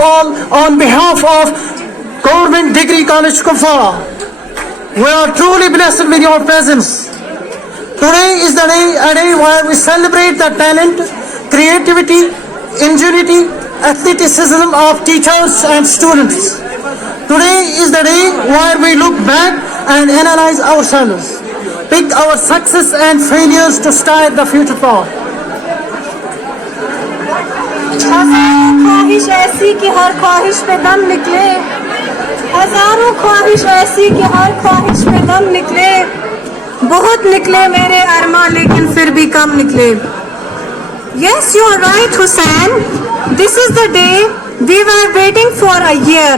all on behalf of Government Degree College Kupwara. We are truly blessed with your presence. Today is a day where we celebrate the talent, creativity, ingenuity, athleticism of teachers and students. Today is the day where we look back and analyze ourselves, pick our success and failures to start the future path. हजारों ख्वाहिश ऐसी कि हर ख्वाहिश पे दम निकले, हजारों ख्वाहिश ऐसी कि हर ख्वाहिश पे दम निकले, बहुत निकले मेरे अरमा लेकिन फिर भी कम निकले. Yes, you are right, Hussain. This is the day we were waiting for a year.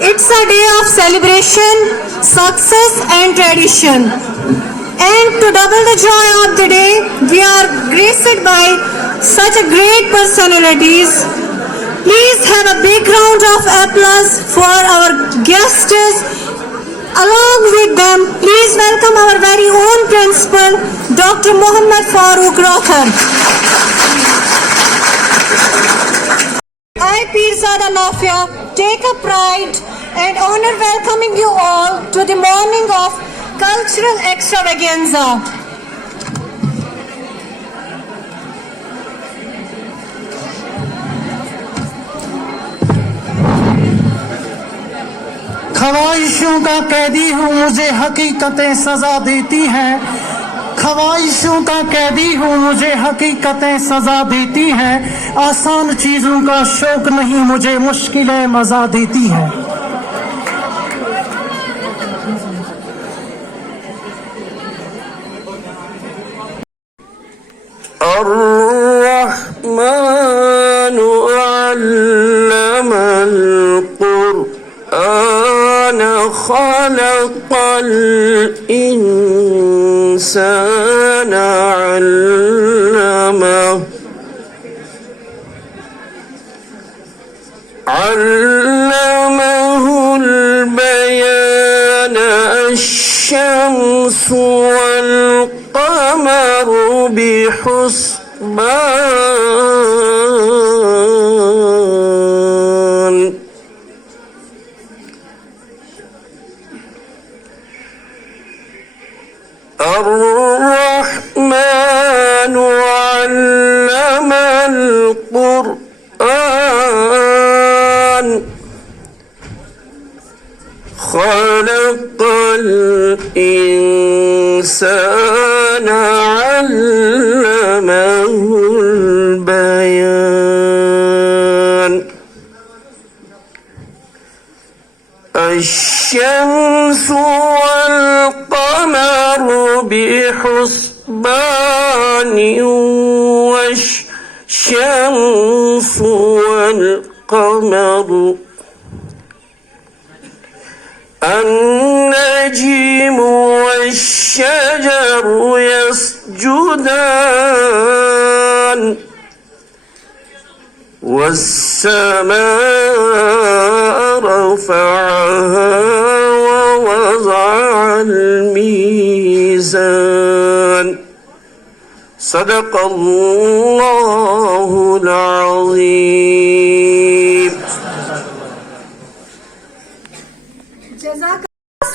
It's a day of celebration, success and tradition. And to double the joy of the day, we are graced by such a great personalities. Please have a big round of applause for our guests. Along with them, please welcome our very own principal, Dr. Muhammad Farooq Rothar. I, Pirzada Nafia, take a pride and honor welcoming you all to the morning of cultural extravaganza. ख्वाहिशों का कैदी हूँ, मुझे हकीकतें सजा देती हैं. ख्वाहिशों का कैदी हूँ, मुझे हकीकतें सजा देती हैं. आसान चीजों का शौक नहीं, मुझे मुश्किलें मजा देती हैं. الرحمن علم القرآن خلق الإنسان علمه البيان. الشمس والقمر بحسبان. الرحمن علم القرآن خلق الإنسان علمه البيان. الشمس والقمر بحسبان. والشمس والقمر النجم والشجر يسجدان. والسماء رفعها ووضع الميزان. صدق الله العظيم.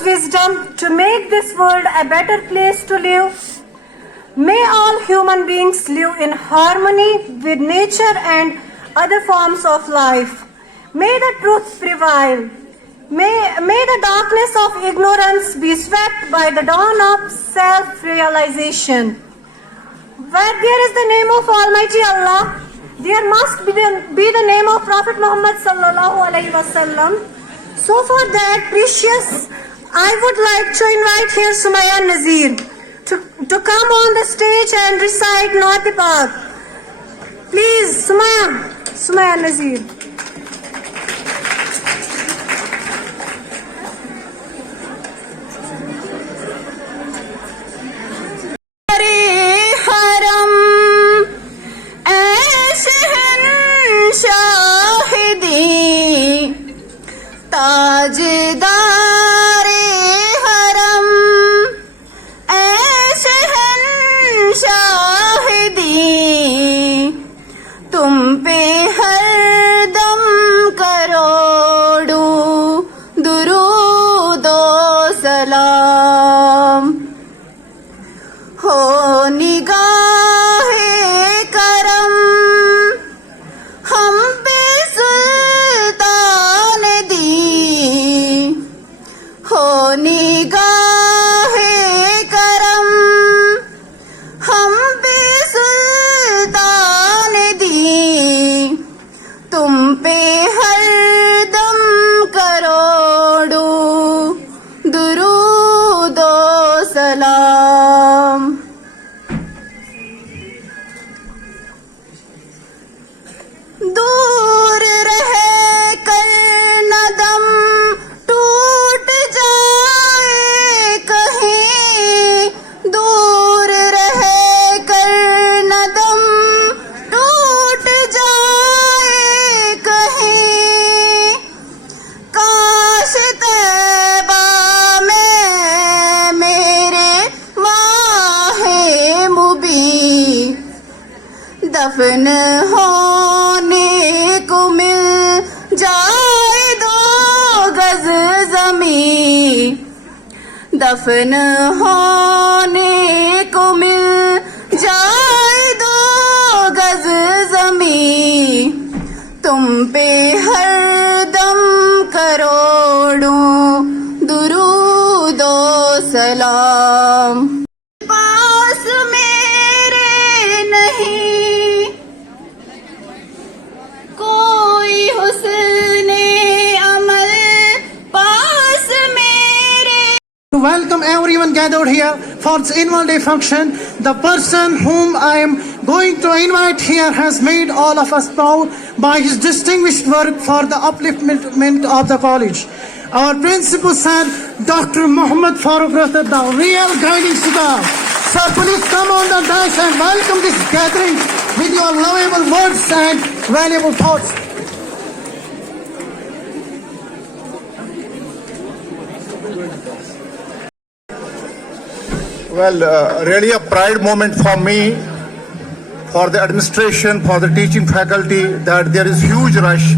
Wisdom to make this world a better place to live. May all human beings live in harmony with nature and other forms of life. May the truth prevail. May the darkness of ignorance be swept by the dawn of self-realization. Where there is the name of Almighty Allah, there must be the name of Prophet Muhammad sallallahu alaihi wasallam. So for that precious, I would like to invite here Sumaya Nazir to come on the stage and recite Naat Pak. Please, Sumaya Nazir. ताजदारे हरम ऐसे शहंशाह दी तुम पे हर पे हर दम करोड़ों दुरूदो सलाम। दूर रहे कर न दम टूट जाए कहीं, दूर रहे कर न दम टूट जाए कहीं। काश तैबा में मेरे माहे मुबीन दफन होने को मिल जाए 2 गज ज़मीं, दफन होने को मिल जाए 2 गज ज़मीं। तुम पे हर दम करोड़ों दुरूदो सलाम। पास मेरे नहीं कोई हुस्ने अमल, पास मेरे To welcome everyone gathered here for this annual day function. The person whom I am going to invite here has made all of us proud by his distinguished work for the upliftment of the college. Our principal sir, Dr. Muhammad Farooq Rathod, the real guiding star. Sir, please come on the dais and welcome this gathering with your lovable words and valuable thoughts. Well, really a pride moment for me, for the administration, for the teaching faculty, that there is huge rush.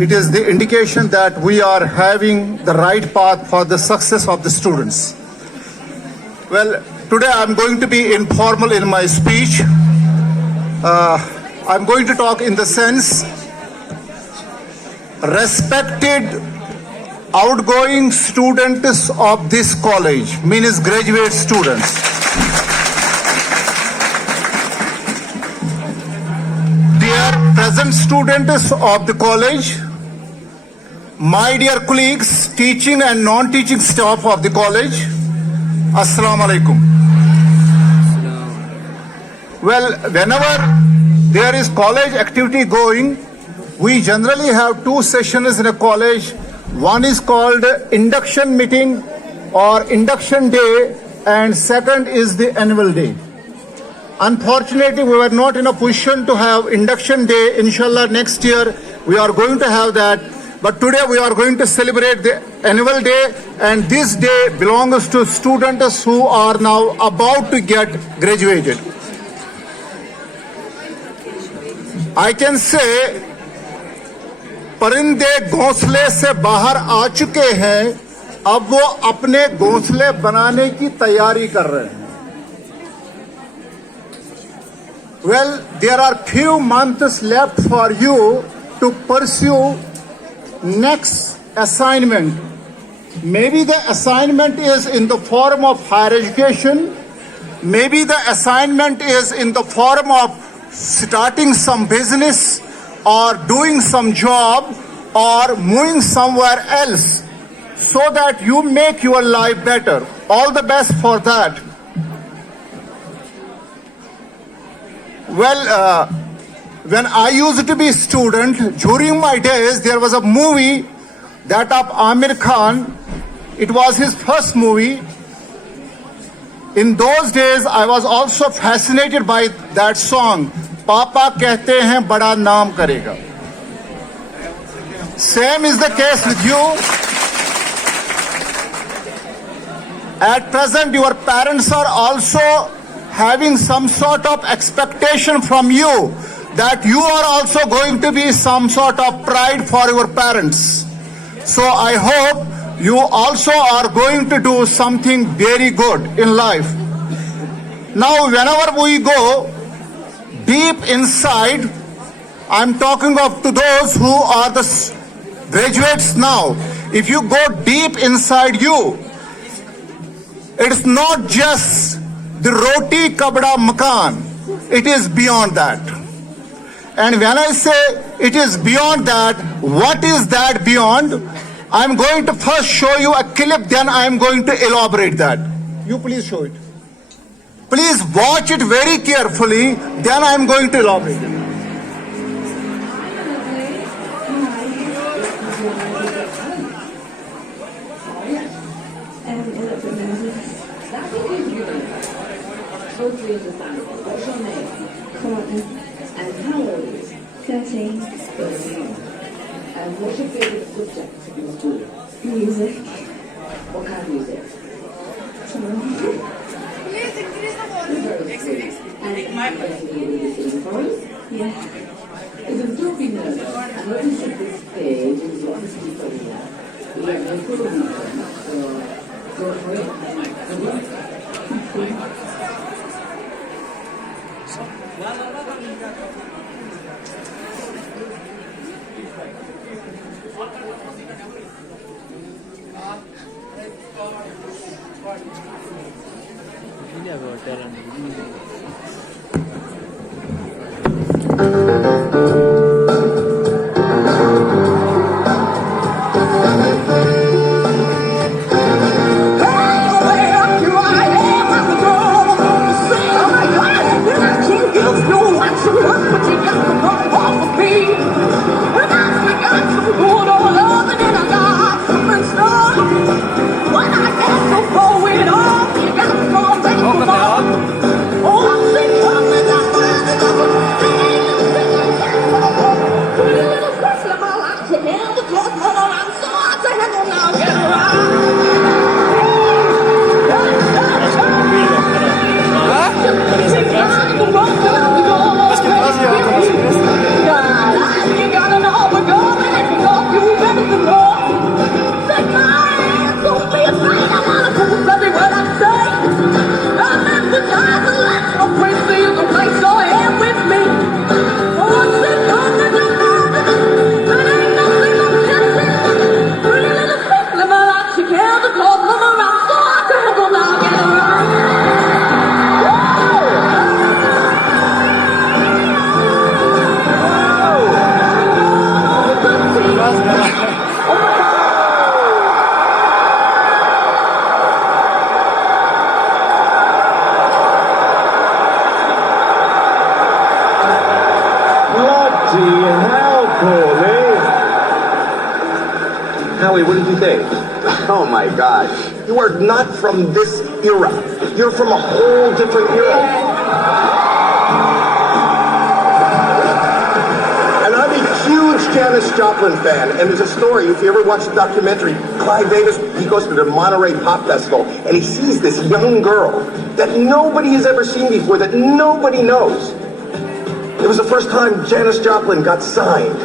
It is the indication that we are having the right path for the success of the students. Well, today I'm going to be informal in my speech. I'm going to talk in the sense, respected outgoing students of this college, means graduate students. Dear present students of the college, my dear colleagues, teaching and non-teaching staff of the college, Assalamu alaikum. Well, whenever there is college activity going, we generally have 2 sessions in a college. One is called induction meeting or induction day, and second is the annual day. Unfortunately, we were not in a position to have induction day. Inshallah, next year we are going to have that. But today we are going to celebrate the annual day, and this day belongs to students who are now about to get graduated. I can say परिंदे घोंसले से बाहर आ चुके हैं, अब वो अपने घोंसले बनाने की तैयारी कर रहे हैं. Well, there are few months left for you to pursue next assignment. Maybe the assignment is in the form of higher education. Maybe the assignment is in the form of starting some business or doing some job or moving somewhere else so that you make your life better. All the best for that. Well, when I used to be a student, during my days, there was a movie that of Amir Khan. It was his first movie. In those days, I was also fascinated by that song, Papa कहते हैं बड़ा नाम करेगा. Same is the case with you. At present, your parents are also having some sort of expectation from you that you are also going to be some sort of pride for your parents. So I hope you also are going to do something very good in life. Now, whenever we go deep inside, I'm talking of to those who are the graduates now. If you go deep inside you, it's not just the roti kabda makan. It is beyond that. And when I say it is beyond that, what is that beyond? I'm going to first show you a clip, then I'm going to elaborate that. You please show it. Please watch it very carefully, then I'm going to elaborate it. Totally understandable. What's your name? Courtney. And how old are you? 13. 13. And what's your favourite subject in school? Music. What kind of music? And basically you sing for us? Yeah. Because don't be nervous. I know you said this stage is obviously funny now. We have no problem with that. So go for it. Good luck. Howie, what did you think? Oh my gosh, you are not from this era. You're from a whole different era. And I'm a huge Janis Joplin fan, and there's a story, if you ever watch the documentary, Clive Davis, he goes to the Monterey Pop Festival, and he sees this young girl that nobody has ever seen before, that nobody knows. It was the first time Janis Joplin got signed.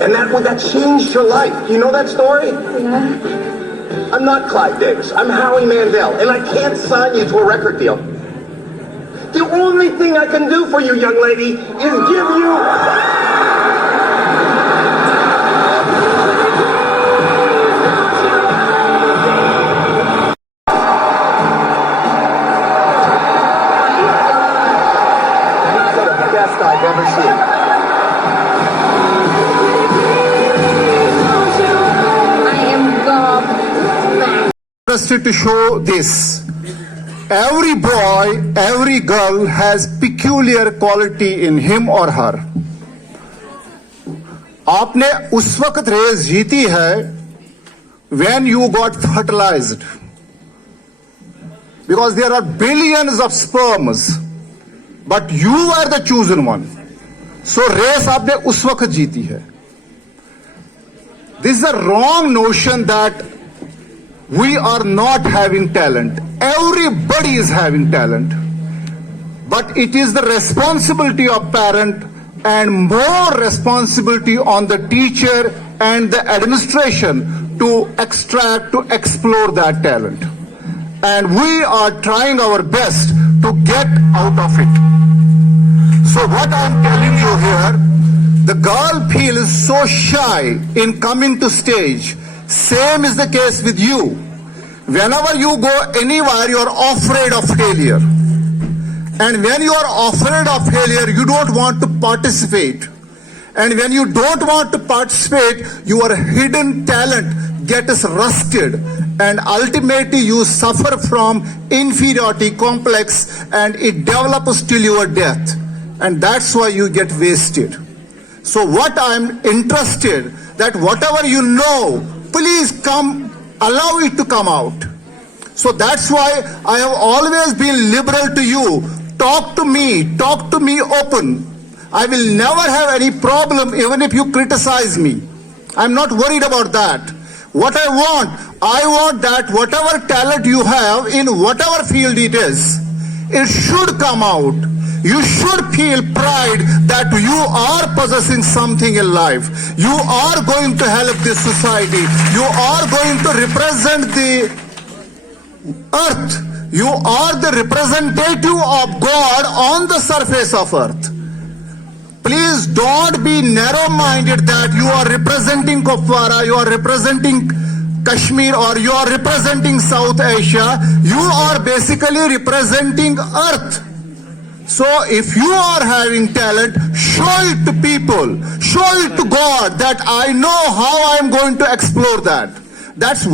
And that changed her life. Do you know that story? Yeah. I'm not Clive Davis. I'm Howie Mandel. And I can't sign you to a record deal. The only thing I can do for you, young lady, is give you... the best I've ever seen. Interested to show this. Every boy, every girl has peculiar quality in him or her. आपने उस वक्त रेस जीती है when you got fertilized, because there are billions of sperms, but you are the chosen one. So रेस आपने उस वक्त जीती है. This is a wrong notion that we are not having talent. Everybody is having talent. But it is the responsibility of parent and more responsibility on the teacher and the administration to extract, to explore that talent. And we are trying our best to get out of it. So what I'm telling you here, the girl feels so shy in coming to stage. Same is the case with you. Whenever you go anywhere, you're afraid of failure. And when you are afraid of failure, you don't want to participate. And when you don't want to participate, your hidden talent gets rusted. And ultimately you suffer from inferiority complex and it develops till your death. And that's why you get wasted. So what I'm interested that whatever you know, please come, allow it to come out. So that's why I have always been liberal to you. Talk to me open. I will never have any problem even if you criticize me. I'm not worried about that. What I want that whatever talent you have in whatever field it is, it should come out. You should feel pride that you are possessing something in life. You are going to help this society. You are going to represent the earth. You are the representative of God on the surface of earth. Please don't be narrow-minded that you are representing Kupwara, you are representing Kashmir, or you are representing South Asia. You are basically representing earth. So if you are having talent, show it to people, show it to God that I know how I am going to explore that. That's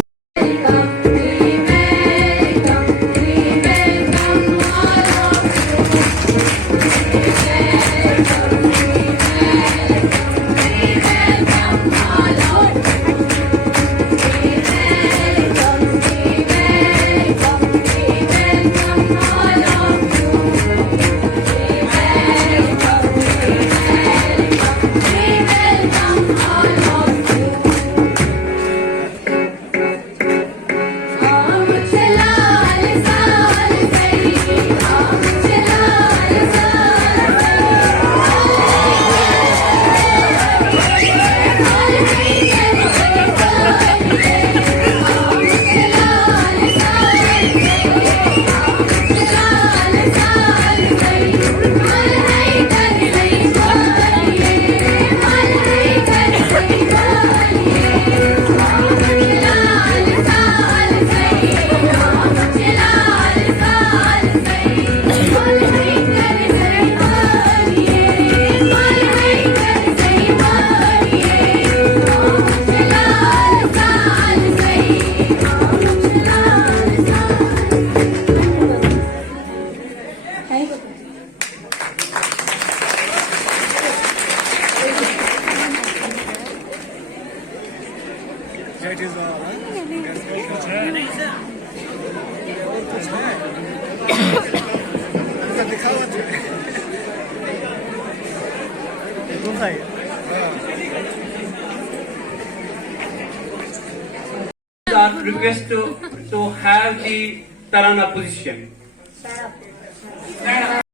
Our request to have the Tarana position. Stand up.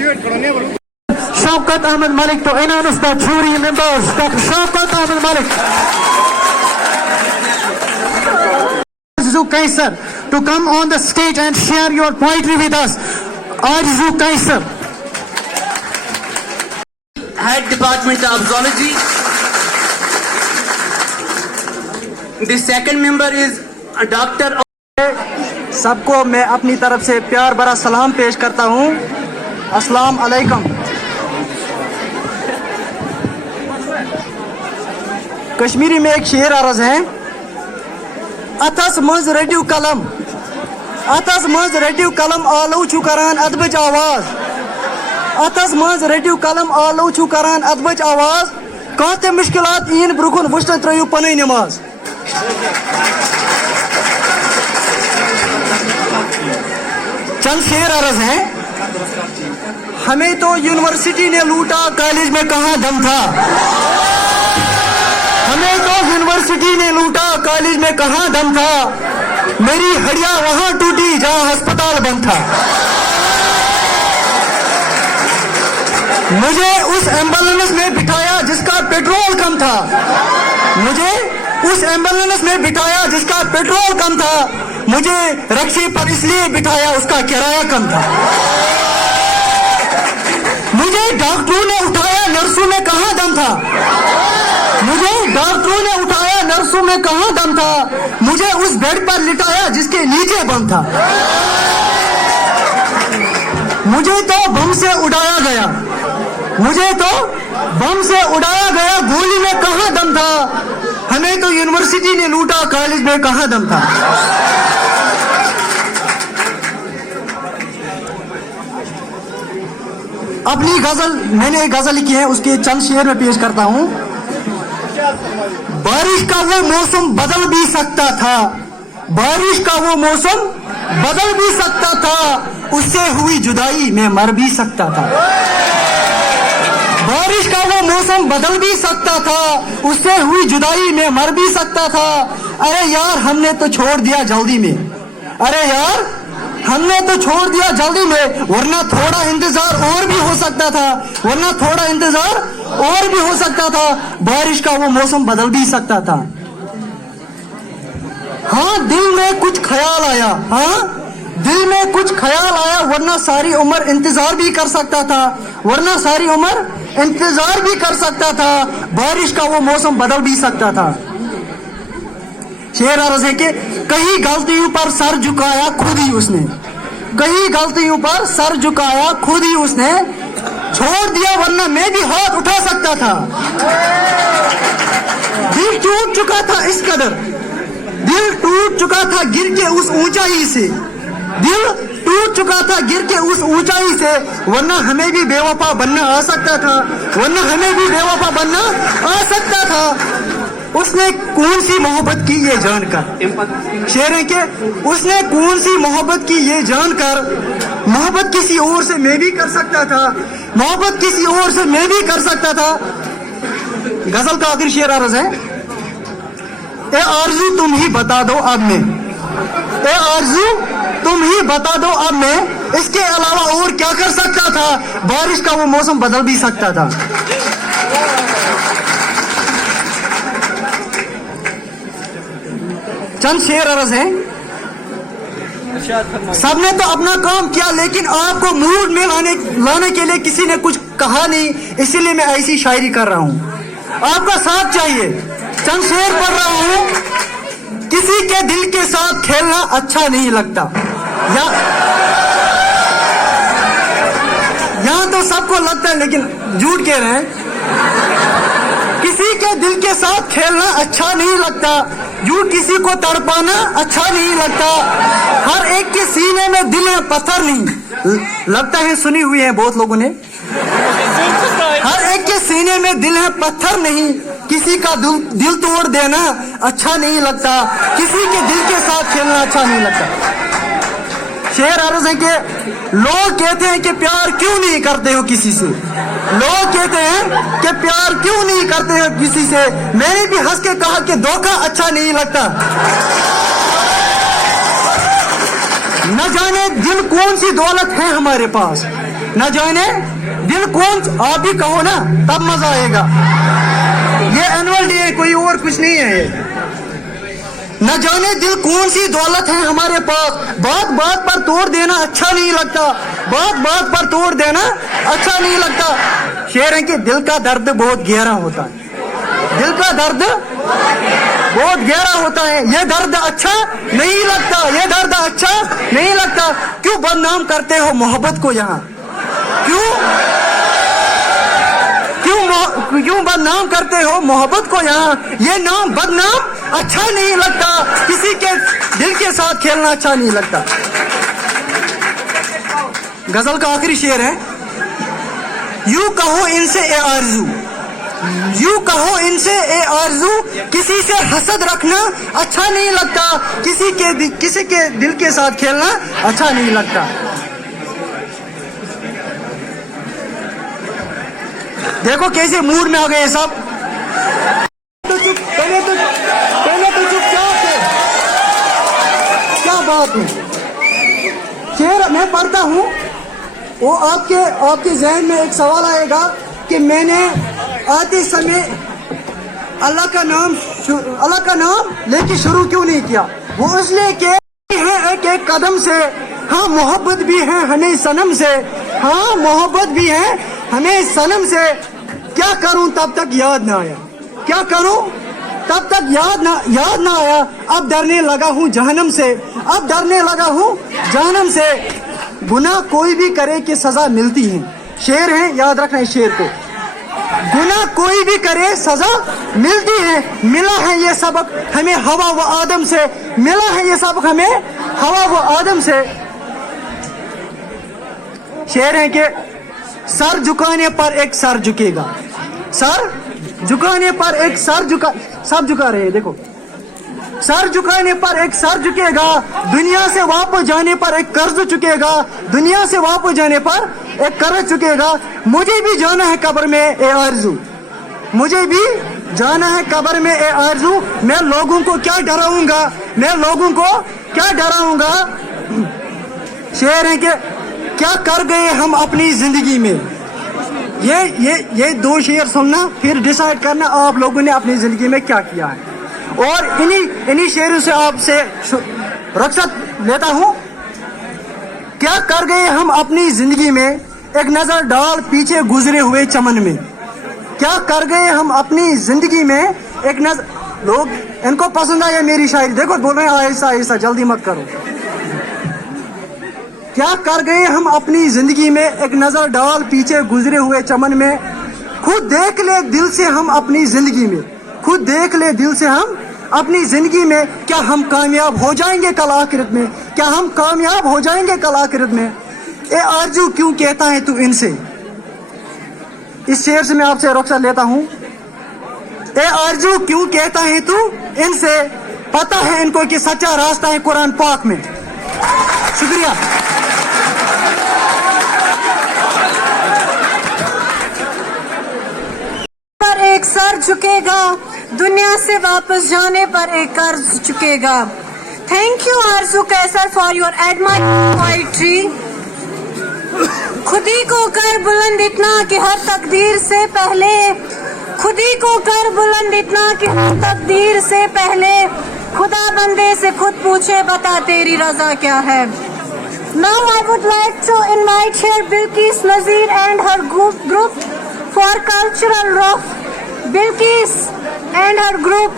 Shaukat Ahmed Malik to announce the jury members. Dr. Shaukat Ahmed Malik. Arzu Kaisar to come on the stage and share your poetry with us. Arzu Kaisar. Head Department of Zoology. The second member is Dr. सबको मैं अपनी तरफ से प्यार भरा सलाम पेश करता हूँ। अस्सलाम अलैकुम। कश्मीरी में एक शेर अर्ज है। अथस मंज रटिव कलम आलो छु करान अदबच आवाज। अथस मंज रटिव कलम आलो छु करान अदबच आवाज। कहते मुश्किलात इन ब्रुखुन वुश्न त्रयु पनै नमाज। चंद शेर अर्ज हैं। हमें तो यूनिवर्सिटी ने लूटा, कॉलेज में कहाँ दम था। हमें तो यूनिवर्सिटी ने लूटा, कॉलेज में कहाँ दम था। मेरी हड्डियां वहां टूटी जहां अस्पताल बंद था। मुझे उस एम्बुलेंस में बिठाया जिसका पेट्रोल कम था। मुझे उस एम्बुलेंस में बिठाया जिसका पेट्रोल कम था। मुझे रक्शे पर इसलिए बिठाया उसका किराया कम था। मुझे डॉक्टरों ने उठाया, नर्सों में कहाँ दम था। मुझे डॉक्टरों ने उठाया, नर्सों में कहाँ दम था। मुझे उस बेड पर लिटाया जिसके नीचे बम था। मुझे तो बम से उड़ाया गया, मुझे तो बम से उड़ाया गया, गोली में कहाँ दम था। हमें तो यूनिवर्सिटी ने लूटा, कॉलेज में कहाँ दम था। अपनी गजल, मैंने एक गजल लिखी है, उसके चंद शेर में पेश करता हूँ। बारिश का वो मौसम बदल भी सकता था। बारिश का वो मौसम बदल भी सकता था। उससे हुई जुदाई में मर भी सकता था। बारिश का वो मौसम बदल भी सकता था। उससे हुई जुदाई में मर भी सकता था। अरे यार हमने तो छोड़ दिया जल्दी में। अरे यार हमने तो छोड़ दिया जल्दी में, वरना थोड़ा इंतजार और भी हो सकता था। वरना थोड़ा इंतजार और भी हो सकता था। बारिश का वो मौसम बदल भी सकता था। हाँ दिल में कुछ ख्याल आया, हाँ दिल में कुछ ख्याल आया, वरना सारी उम्र इंतजार भी कर सकता था। वरना सारी उम्र इंतजार भी कर सकता था। बारिश का वो मौसम बदल भी सकता था। शेर अर्ज है कि कई गलतियों पर सर झुकाया खुद ही उसने। कई गलतियों पर सर झुकाया खुद ही उसने। छोड़ दिया वरना मैं भी हाथ उठा सकता था। दिल टूट चुका था इस कदर, दिल टूट चुका था गिर के उस ऊंचाई से। दिल टूट चुका था गिर के उस ऊंचाई से, वरना हमें भी बेवफा बनना आ सकता था। वरना हमें भी बेवफा बनना आ सकता था। उसने कौन सी मोहब्बत की ये जानकर, शेर है कि उसने कौन सी मोहब्बत की ये जानकर, मोहब्बत किसी और से मैं भी कर सकता था। मोहब्बत किसी और से मैं भी कर सकता था। गजल का आखिरी शेर अर्ज है। ए आरज़ू तुम ही बता दो अब मैं, ए आरज़ू तुम ही बता दो अब मैं, इसके अलावा और क्या कर सकता था। बारिश का वो मौसम बदल भी सकता था। चंद शेर अर्ज हैं। सबने तो अपना काम किया, लेकिन आपको मूड में लाने के लिए किसी ने कुछ कहा नहीं, इसीलिए मैं ऐसी शायरी कर रहा हूँ। आपका साथ चाहिए। चंद शेर पढ़ रहा हूँ। किसी के दिल के साथ खेलना अच्छा नहीं लगता। यहाँ तो सबको लगता है, लेकिन झूठ कह रहे हैं। किसी के दिल के साथ खेलना अच्छा नहीं लगता। यूं किसी को तड़पाना अच्छा नहीं लगता। हर एक के सीने में दिल है, पत्थर नहीं। लगता है सुनी हुई है बहुत लोगों ने। हर एक के सीने में दिल है, पत्थर नहीं। किसी का दिल तोड़ देना अच्छा नहीं लगता। किसी के दिल के साथ खेलना अच्छा नहीं लगता। शेर अर्ज है कि लोग कहते हैं कि प्यार क्यों नहीं करते हो किसी से। लोग कहते हैं कि प्यार क्यों नहीं करते हो किसी से। मैंने भी हंस के कहा कि धोखा अच्छा नहीं लगता। न जाने दिल कौन सी दौलत है हमारे पास, न जाने दिल कौन, आप भी कहो ना तब मजा आएगा। ये एनुअल डे है, कोई और कुछ नहीं है। न जाने दिल कौन सी दौलत है हमारे पास, बात बात पर तोड़ देना अच्छा नहीं लगता, बात बात पर तोड़ देना अच्छा नहीं लगता। शेर है कि दिल का दर्द बहुत गहरा होता है, दिल का दर्द बहुत गहरा होता है। ये दर्द अच्छा नहीं लगता, ये दर्द अच्छा नहीं लगता। क्यों बदनाम करते हो मोहब्बत को यहाँ, क्यों क्यों बदनाम करते हो मोहब्बत को यहाँ। ये नाम बदनाम अच्छा नहीं लगता, किसी के दिल के साथ खेलना अच्छा नहीं लगता। गजल का आखिरी शेर है, यूं कहो इनसे ए आरज़ू, यूं कहो इनसे ए आरज़ू, किसी से हसद रखना अच्छा नहीं लगता, किसी के दिल के साथ खेलना अच्छा नहीं लगता। देखो कैसे मूड में आ गए सब। तो चुप, पहले तो चुपचाप थे, क्या बात है। शेर मैं पढ़ता हूँ, वो आपके जहन में एक सवाल आएगा कि मैंने आते समय अल्लाह का नाम लेके शुरू क्यों नहीं किया। वो इसलिए कि है एक एक कदम से, हाँ मोहब्बत भी है हमें सनम से, हाँ मोहब्बत भी है हमें सनम से। क्या करूं तब तक याद ना आया, क्या करूं तब तक याद ना आया। अब डरने लगा हूं जहन्नम से, अब डरने लगा हूं जहन्नम से। गुनाह कोई भी करे कि सजा मिलती है, शेर है याद रखना इस शेर को। गुनाह कोई भी करे सजा मिलती है, मिला है ये सबक हमें हवा व आदम से, मिला है ये सबक हमें हवा व आदम से। शेर है कि सर झुकाने पर एक सर झुकेगा, सर झुकाने पर एक सब झुका रहे हैं देखो। सर झुकाने पर एक सर झुकेगा, दुनिया से वापस जाने पर एक कर्ज चुकेगा, दुनिया से वापस जाने पर एक कर्ज चुकेगा। मुझे भी जाना है कब्र में ए आरज़ू, मुझे भी जाना है कब्र में ए आरज़ू। मैं लोगों को क्या डराऊंगा, मैं लोगों को क्या डराऊंगा। शेर है कि क्या कर गए हम अपनी जिंदगी में। ये दो शेर सुनना, फिर डिसाइड करना आप लोगों ने अपनी जिंदगी में क्या किया है। और इन्हीं शेरों से आपसे रुखसत लेता हूं। क्या कर गए हम अपनी जिंदगी में, एक नजर डाल पीछे गुजरे हुए चमन में। क्या कर गए हम अपनी जिंदगी में, एक नजर। लोग इनको पसंद आया मेरी शायरी, देखो बोल रहे हैं आहिस्ता आहिस्ता, जल्दी मत करो। क्या कर गए हम अपनी जिंदगी में, एक नजर डाल पीछे गुजरे हुए चमन में। खुद देख ले दिल से हम अपनी जिंदगी में, खुद देख ले दिल से हम अपनी जिंदगी में। क्या हम कामयाब हो जाएंगे कल आखिरत में, क्या हम कामयाब हो जाएंगे कल आखिरत में। ए आरज़ू क्यों कहता है तू इनसे। इस शेर से मैं आपसे रुखसत लेता हूँ। ए आरज़ू क्यों कहता है तू इनसे, पता है इनको कि सच्चा रास्ता है कुरान पाक में। शुक्रिया। पर एक सर झुकेगा, दुनिया से वापस जाने पर एक कर्ज चुकेगा। Thank you Arzoo Kaiser for your admiring poetry. खुदी को कर बुलंद इतना कि हर तकदीर से पहले, खुदी को कर बुलंद इतना कि हर तकदीर से पहले, खुदा बंदे से खुद पूछे बता तेरी रजा क्या है। Now I would like to invite here Bilqis Nazir and her group for cultural rough. Bilqis and her group.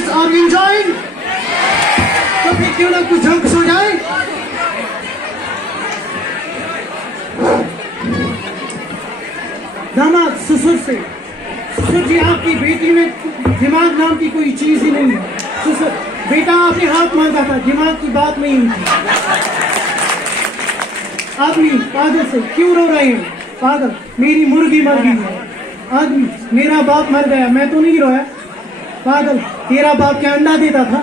Guys are enjoying? तो फिर क्यों ना कुछ जोक्स हो जाए? दामाद ससुर से, ससुर जी आपकी बेटी में दिमाग नाम की कोई चीज ही नहीं है। ससुर बेटा आपने हाथ मांगा था, दिमाग की बात नहीं हुई। आदमी पागल से क्यों रो रहे हैं? पागल, मेरी मुर्गी मर गई है। आदमी, मेरा बाप मर गया, मैं तो नहीं रोया। पागल, तेरा बाप क्या अंडा देता था?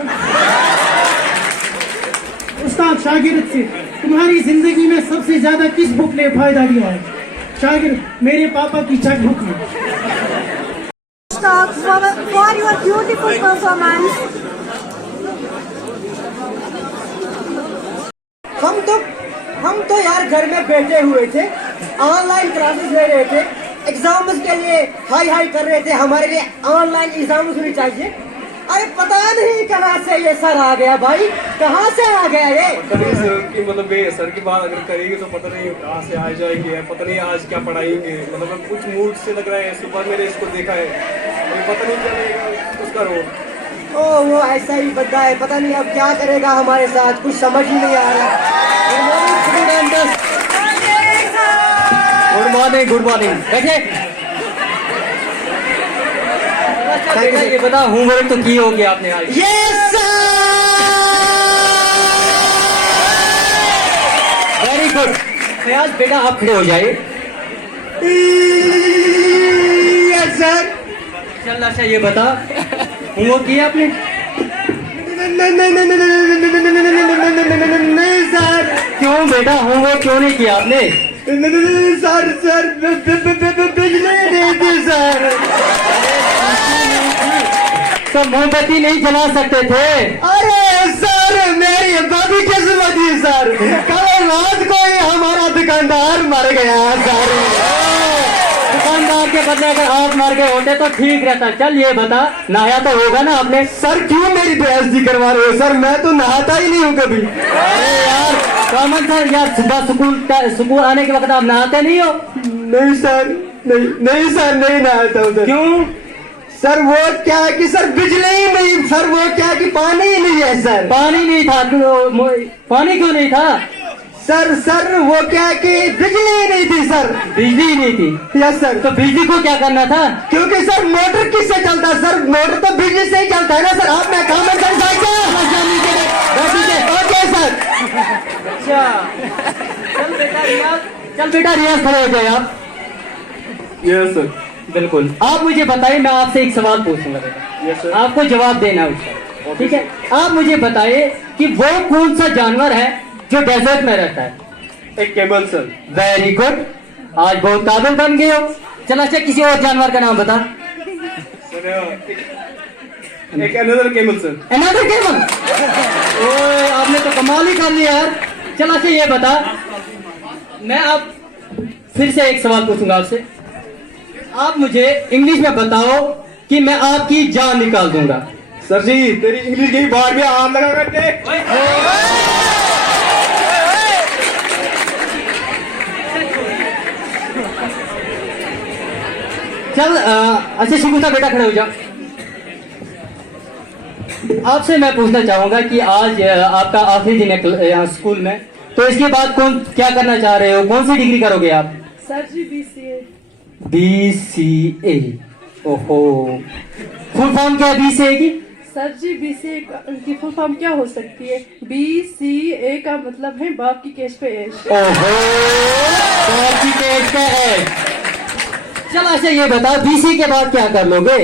उस्ताद शागिर्द से, तुम्हारी जिंदगी में सबसे ज्यादा किस बुक ने फायदा दिया है? शागिर्द, मेरे पापा की चेक बुक में। Stop for your beautiful performance. हम तो यार घर में बैठे हुए थे, ऑनलाइन क्लासेस ले रहे थे, एग्जाम्स के लिए हाई कर रहे थे, हमारे लिए ऑनलाइन एग्जाम्स होनी चाहिए। अरे पता नहीं कहाँ से ये सर आ गया भाई, कहाँ से आ गया ये? सर की मतलब ये सर की बात अगर करेंगे तो पता नहीं कहाँ से आ जाएंगे, पता नहीं आज क्या पढ़ाएंगे। मतलब कुछ मूड से लग रहा है, सुबह मैंने इसको देखा है, पता नहीं क्या रहेगा उसका रोल। ओ वो ऐसा ही बंदा है, पता नहीं अब क्या करेगा हमारे साथ, कुछ समझ ही नहीं आ रहा। Good morning. बैठे। बेटा ये बता, होमवर्क तो की होगी आपने आज? Yes very good. फयाज बेटा आप खड़े हो जाइए। Yes sir. चल अच्छा ये बता, होमवर्क किया आपने? नहीं सर। क्यों बेटा होमवर्क क्यों नहीं किया आपने? सर बिजली नहीं थी सर। तो मोमबत्ती नहीं जला सकते थे? अरे सर मेरी बड़ी किस्मत थी सर, कल रात को ही हमारा दुकानदार मर गया सर। दुकानदार के बदले अगर आप मर गए होते तो ठीक रहता। चल ये बता, नहाया तो होगा ना आपने? सर क्यों मेरी बेइज्जती करवा रहे हो सर, मैं तो नहाता ही नहीं हूँ कभी। अरे यार कॉमन सर, यार सुबह स्कूल आने के वक्त आप नहाते नहीं हो? नहीं सर, नहीं सर, नहीं नहाता हूँ। क्यों सर? वो क्या है कि सर बिजली ही नहीं सर, वो क्या है कि पानी ही नहीं है सर। पानी नहीं था? पानी क्यों नहीं था? सर वो क्या है कि बिजली ही नहीं थी सर। बिजली नहीं थी? Yes sir. तो बिजली को क्या करना था? क्योंकि सर मोटर किससे चलता है सर? मोटर तो बिजली से ही चलता है ना सर। आप मैं कॉमन सेंस ओके सर। अच्छा चल बेटा रियाज खड़े हो जाए आप। Yes sir. बिल्कुल। आप मुझे बताइए, मैं आपसे एक सवाल पूछूंगा बेटा। Yes sir. आपको जवाब देना है उसका, ठीक है? आप मुझे बताइए कि वो कौन सा जानवर है जो डेजर्ट में रहता है? एक केबल सर। वेरी गुड, आज बहुत काबिल बन गए हो। चल अच्छा किसी और जानवर का नाम बता। सर एक another cable sir. Another cable? ओए आपने तो कमाल ही कर लिया यार। चल अच्छा ये बता, मैं अब फिर से एक सवाल पूछूंगा आपसे। आप मुझे इंग्लिश में बताओ कि मैं आपकी जान निकाल दूंगा। सर जी तेरी इंग्लिश की बात में आम लगा करके। चल अच्छा शिकुता बेटा खड़े हो जाओ। आपसे मैं पूछना चाहूंगा कि आज आपका आखिरी दिन है यहाँ स्कूल में, तो इसके बाद क्या करना चाह रहे हो? कौन सी डिग्री करोगे आप? सर जी BCA। BCA? ओहो, फुल फॉर्म क्या है BCA की? सर जी BCA की फुल फॉर्म क्या हो सकती है? BCA का मतलब है बाप की केस पे ऐश। ओहो, बाप की केस पे ऐश। चल अच्छा ये बता, BCA के बाद क्या कर लोगे?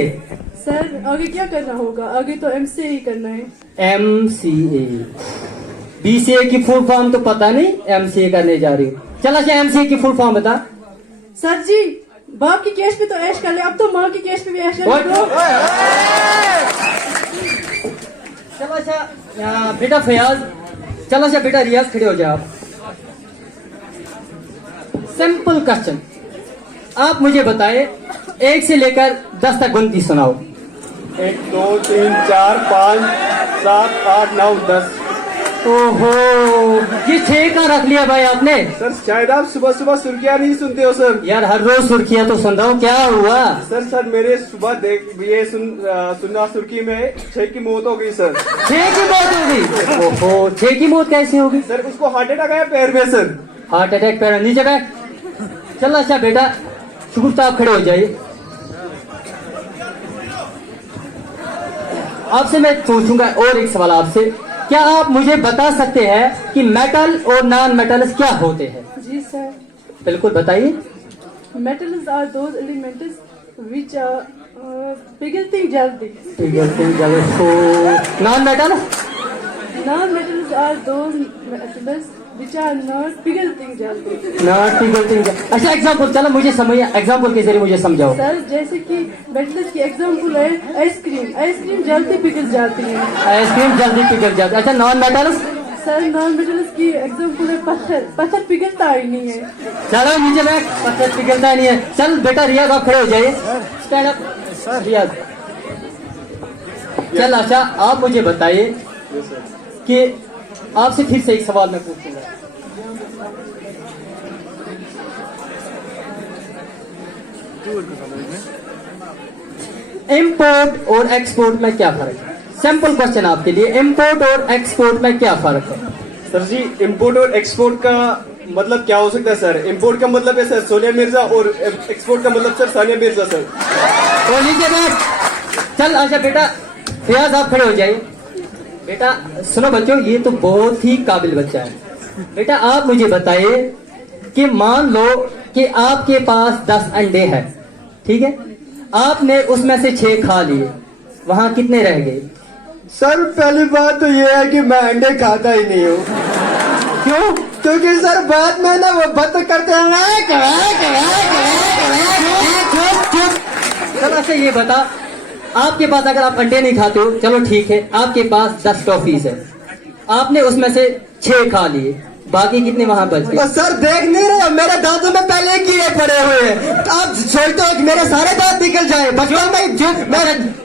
सर आगे क्या करना होगा? आगे तो MCA ही करना है। MCA? BCA की फुल फॉर्म तो पता नहीं, MCA करने जा रही हूँ। चल अच्छा MCA की फुल फॉर्म बता। सर जी बाप की केस पे तो ऐश कर ले, अब तो माँ की केस पे भी ऐश कर लो। चलो अच्छा बेटा फयाज, चलो अच्छा बेटा रियाज खड़े हो जाओ। सिंपल क्वेश्चन, आप मुझे बताएं 1 से लेकर 10 तक गिनती सुनाओ। 1 2 3 4 5 7 8 9 10। ओहो, ये 6 का रख लिया भाई आपने। सर शायद आप सुबह सुबह सुर्खियाँ नहीं सुनते हो सर। यार हर रोज सुर्खियां तो सुन रहा हूँ, क्या हुआ? सर मेरे सुबह सुनना सुर्खी में 6 की मौत हो गई सर। 6 की मौत हो गई? ओहो, 6 की मौत कैसे होगी? सर उसको हार्ट अटैक आया पैर में सर। हार्ट अटैक पैर नीचे बैठ। चल अच्छा बेटा, शुक्र साहब खड़े हो जाइए। आपसे मैं पूछूंगा और एक सवाल आपसे, क्या आप मुझे बता सकते हैं कि मेटल और नॉन मेटल्स क्या होते हैं? जी सर। बिल्कुल बताइए। Metals are those elements which are pickling jaldi. Non metal? Non-metals are those metals which are not pickling jaldi. Not पिघलती। अच्छा एग्जाम्पल, चलो मुझे समझिए, एग्जाम्पल के जरिए मुझे समझाओ। सर जैसे कि मेटल्स की एग्जांपल है आइसक्रीम। आइसक्रीम जल्दी पिघल जाती है। आइसक्रीम जल्दी पिघल जाती है। अच्छा non metals? Sir non metals की एग्जांपल है पत्थर। पत्थर पिघलता ही नहीं है। चलो नीचे बैठ, पत्थर पिघलता नहीं है। चल बेटा रियाज आप खड़े हो जाइए। स्टैंड अप रियाज। चल अच्छा आप मुझे बताइए कि आपसे फिर से एक सवाल मैं पूछूंगा। इंपोर्ट और एक्सपोर्ट में क्या फर्क है? सिंपल क्वेश्चन आपके लिए, इंपोर्ट और एक्सपोर्ट में क्या फर्क है? सर जी इंपोर्ट और एक्सपोर्ट का मतलब क्या हो सकता है सर? इंपोर्ट का मतलब है सर सोनिया मिर्जा और एक्सपोर्ट का मतलब सर सानिया मिर्जा सर। तो नीचे बैठ। चल अच्छा बेटा रियाज आप खड़े हो जाइए। बेटा सुनो बच्चों, ये तो बहुत ही काबिल बच्चा है। बेटा आप मुझे बताइए कि मान लो कि आपके पास 10 अंडे हैं, ठीक है? आपने उसमें से 6 खा लिए, वहां कितने रह गए? सर पहली बात तो ये है कि मैं अंडे खाता ही नहीं हूँ। क्यों? क्योंकि सर बाद में ना वो बत करते हैं। चलो अच्छा ये बता, आपके पास अगर आप अंडे नहीं खाते हो, चलो ठीक है, आपके पास 10 टॉफीज है, आपने उसमें से 6 खा लिए, बाकी कितने वहां बच गए? सर देख नहीं रहे, मेरे दांतों में पहले कीड़े पड़े हुए हैं। आप सोचते हो कि मेरे सारे दांत निकल जाए? बचपन में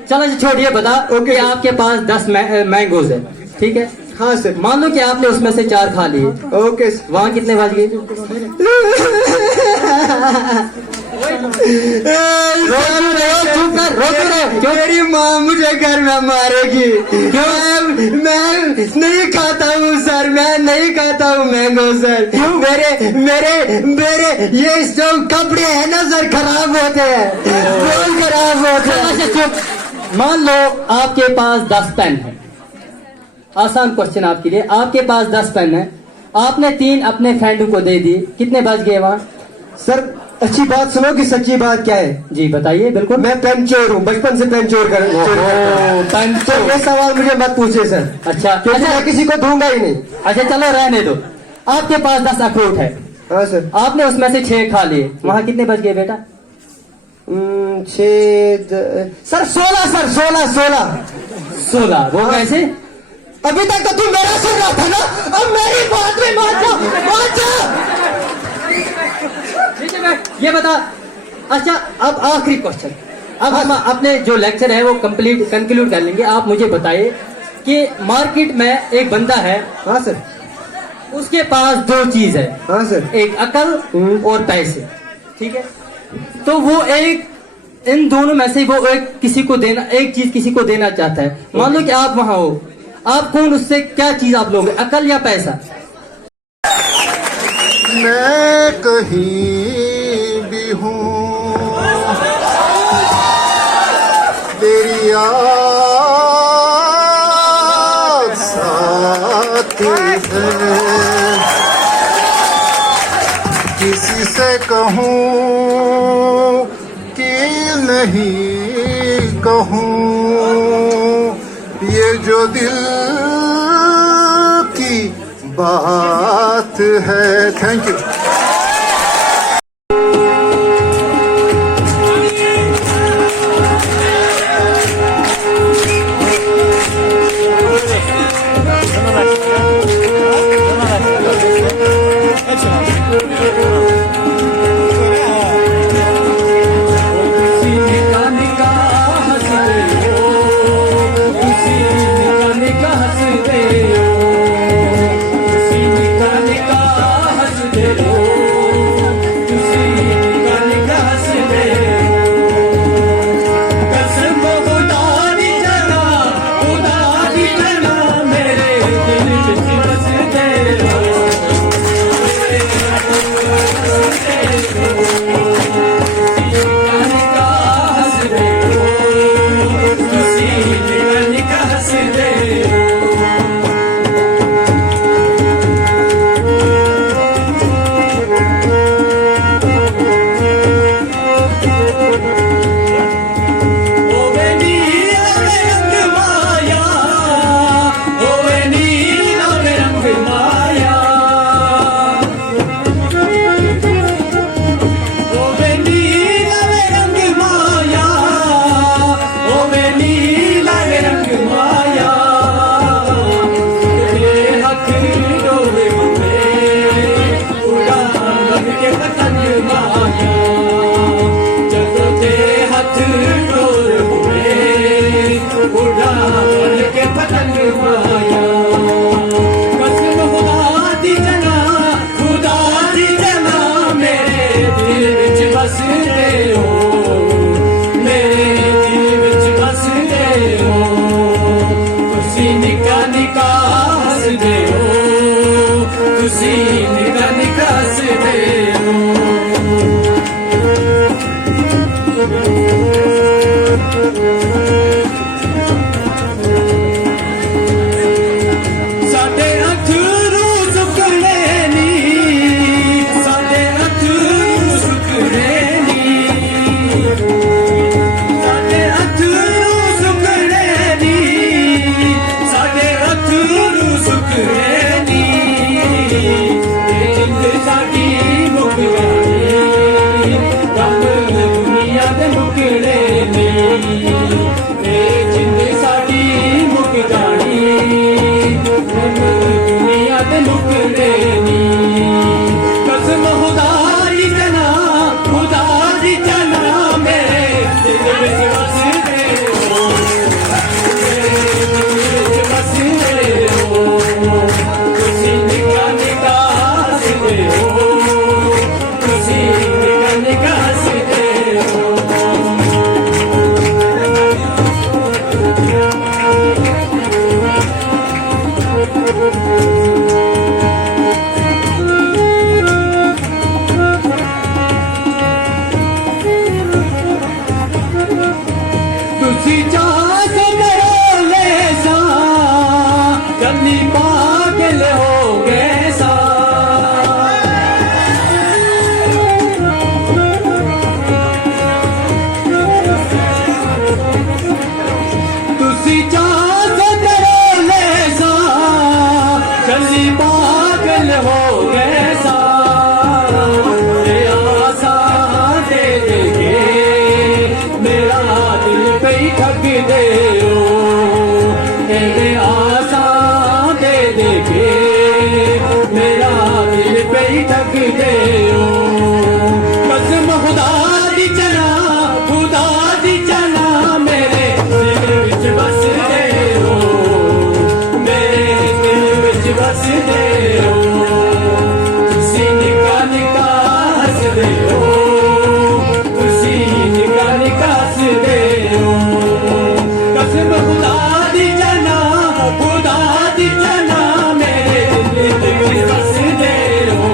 चलो छोड़िए, बता कि आपके पास 10 मैंगोज है, ठीक है? हाँ सर। मान लो कि आपने उसमें से 4 खा लिए, ओके। वहां कितने बच गए? मेरी माँ मुझे घर में मारेगी। मैं नहीं खाता हूँ सर, मैं नहीं खाता हूँ मैंगो सर। मेरे ये जो कपड़े हैं ना सर खराब होते हैं, बहुत खराब होते हैं। चुप। मान लो आपके पास 10 पेन है, आसान क्वेश्चन आपके लिए। आपके पास 10 पेन है, आपने 3 अपने फ्रेंड को दे दिए, कितने बच गए वहां? सर अच्छी बात सुनो कि सच्ची बात क्या है। जी बताइए। बिल्कुल। मैं पेन चोर हूँ, बचपन से पेन चोर कर पेन चोर। ये सवाल मुझे मत पूछे सर। अच्छा क्योंकि मैं किसी को दूंगा ही नहीं। अच्छा चलो रहने दो। आपके पास 10 अखरोट है, हाँ सर। आपने उसमें से 6 खा लिए, वहां कितने बच गए बेटा? 6 सर 16 सर 16। 16। वो कैसे? अभी तक तो तू मेरा सुन रहा था ना, अब मेरी बात में मान जा। ये बता। अच्छा अब आखिरी क्वेश्चन, अब हम अपने जो लेक्चर है वो कंक्लूड कर लेंगे। आप मुझे बताइए कि मार्केट में एक बंदा है, हाँ सर, उसके पास 2 चीज है, हाँ सर, एक अकल और पैसे, ठीक है? तो वो इन दोनों में से वो एक चीज किसी को देना चाहता है। मान लो कि आप वहां हो, आप कौन उससे क्या चीज आप लोगे, अकल या पैसा? मैं कहीं भी हूँ तेरी याद साथ है, किसी से कहूँ कि नहीं कहूँ, ये जो दिल की बात है। Thank you. ਤੁਸੀਂ ਨਿੱਕਾ ਨਿੱਕਾ ਹੱਸਦੇ ਹੋ ਤੁਸੀਂ ਨਿੱਕਾ ਨਿੱਕਾ ਹੱਸਦੇ ਹੋ ਸਾਡੇ ਅੱਥਰੂ ਸੁੱਕਣੇ ਨੀ ਸਾਡੇ ਅੱਥਰੂ ਸੁੱਕਣੇ ਨੀ ਸਾਡੇ ਅੱਥਰੂ ਸੁੱਕਣੇ ਨੀ ਸਾਡੇ ਅੱਥਰੂ ਸੁੱਕਣੇ ਨੀ ਇਹ ਜਿੰਦ ਸਾਡੀ ਮੁੱਕ ਜਾਣੀ ਰੱਬ ਦੁਨੀਆ ਦੇ ਮੁੱਕਣੇ ਨੀ ਇਹ ਜਿੰਦ ਸਾਡੀ ਮੁੱਕ ਜਾਣੀ ਰੱਬ ਦੁਨੀਆ ਦੇ ਮੁੱਕਣੇ ਨੀ ਕਸਮ ਖੁਦਾ ਦੀ ਜਨਾ ਮੇਰੇ ਦਿਲ ਵਿੱਚ ਵਸਦੇ ਹੋ ਮੇਰੇ ਦਿਲ ਵਿੱਚ ਵਸਦੇ ਹੋ ਤੁਸੀਂ ਨਿੱਕਾ ਨਿੱਕਾ ਹੱਸਦੇ ਹੋ ਤੁਸੀਂ ਨਿੱਕਾ ਨਿੱਕਾ ਹੱਸਦੇ ਹੋ ਤੁਸੀਂ ਚਾਹ ਕੇ ਮੇਰੇ ਲੈਸਾ ਜੰਨੀ ਪਾਗਲ ਹੋ ਗਏ ਸਾ ਤੁਸੀਂ ਚਾਹ ਕੇ ਮੇਰੇ ਲੈਸਾ ਜੰਨੀ ਪਾਗਲ ਹੋ ਗਏ ਸਾ ਤੇ ਆਸਾ ਦੇ ਦੇ ਕੇ ਮੇਰਾ ਦਿਲ ਪਈ ਠੱਗਦੇ ਹੋ ਇਹਦੇ ਆਸਾਂ ਦੇ ਦੇ ਕੇ ਮੇਰਾ ਦਿਲ ਪਈ ਠੱਗਦੇ ਹੋ ਕਸਮ ਖੁਦਾ ਦੀ ਜਨਾ ਮੇਰੇ ਦਿਲ ਵਿੱਚ ਵਸਦੇ ਹੋ ਮੇਰੇ ਦਿਲ ਵਿੱਚ ਵਸਦੇ ਹੋ ਤੁਸੀਂ ਨਿੱਕਾ ਨਿੱਕਾ ਹੱਸਦੇ ਹੋ ਤੁਸੀਂ ਨਿੱਕਾ ਨਿੱਕਾ ਹੱਸਦੇ ਹੋ ਕਸਮ ਖੁਦਾ ਦੀ ਜਨਾ ਮੇਰੇ ਦਿਲ ਵਿੱਚ ਵਸਦੇ ਹੋ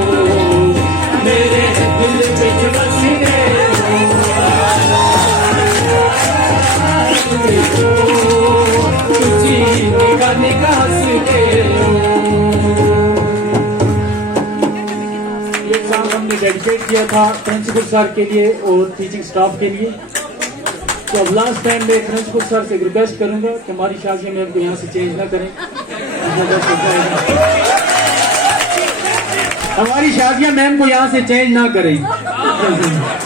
ਮੇਰੇ ਦਿਲ ਵਿੱਚ ਵਸਦੇ ਹੋ ਤੁਸੀਂ ਨਿੱਕਾ ਨਿੱਕਾ ਹੱਸਦੇ ਹੋ ये सॉन्ग हमने डेडिकेट किया था प्रिंसिपल सर के लिए और टीचिंग स्टाफ के लिए। तो अब लास्ट टाइम में प्रिंसिपल सर से रिक्वेस्ट करूंगा कि हमारी शाजिया मैम को यहाँ से चेंज ना करें। हमारी शाजिया मैम को यहाँ से चेंज ना करें। Thank you.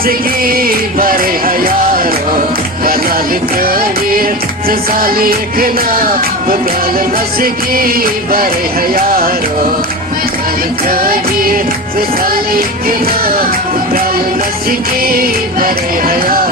Nasiki bare hayaro, kanal kavir, sali khna, bukal nasiki bare hayaro, kanal kavir, sali khna, bukal nasiki bare hayaro.